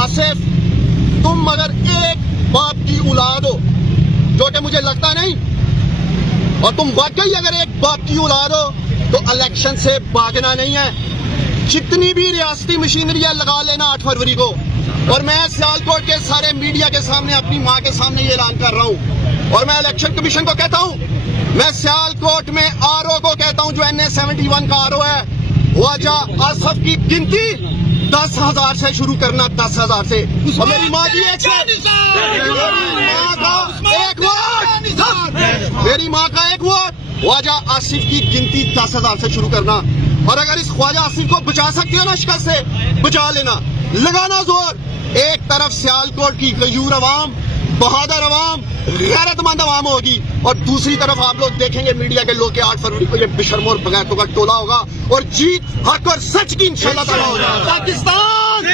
आसिफ, तुम अगर एक बाप की औलाद हो, जो कि मुझे लगता नहीं, और तुम वाकई अगर एक बाप की औलाद हो तो इलेक्शन से भागना नहीं है। जितनी भी रियासती मशीनरी है लगा लेना 8 फरवरी को। और मैं सियालकोट के सारे मीडिया के सामने, अपनी माँ के सामने ये ऐलान कर रहा हूँ, और मैं इलेक्शन कमीशन को कहता हूँ, मैं सियालकोट में आरओ को कहता हूँ, जो NA71 का आरओ है, ख्वाजा आसिफ की गिनती 10,000 से शुरू करना, 10,000 से। और मेरी माँ जी मेरी माँ का एक वोट, ख्वाजा आसिफ की गिनती 10,000 से शुरू करना। और अगर इस ख्वाजा आसिफ को बचा सकते हो ना शिकस्त से, बचा लेना, लगाना जोर। एक तरफ सियालकोट की गयूर अवाम, बहादुर अवाम, गैरतमंद अवाम होगी, और दूसरी तरफ आप लोग देखेंगे मीडिया के लोग के 8 फरवरी को ये बेशर्म और बगैरतों का टोला होगा, और जीत हक और सच की इंशाअल्लाह ताला होगा। पाकिस्तान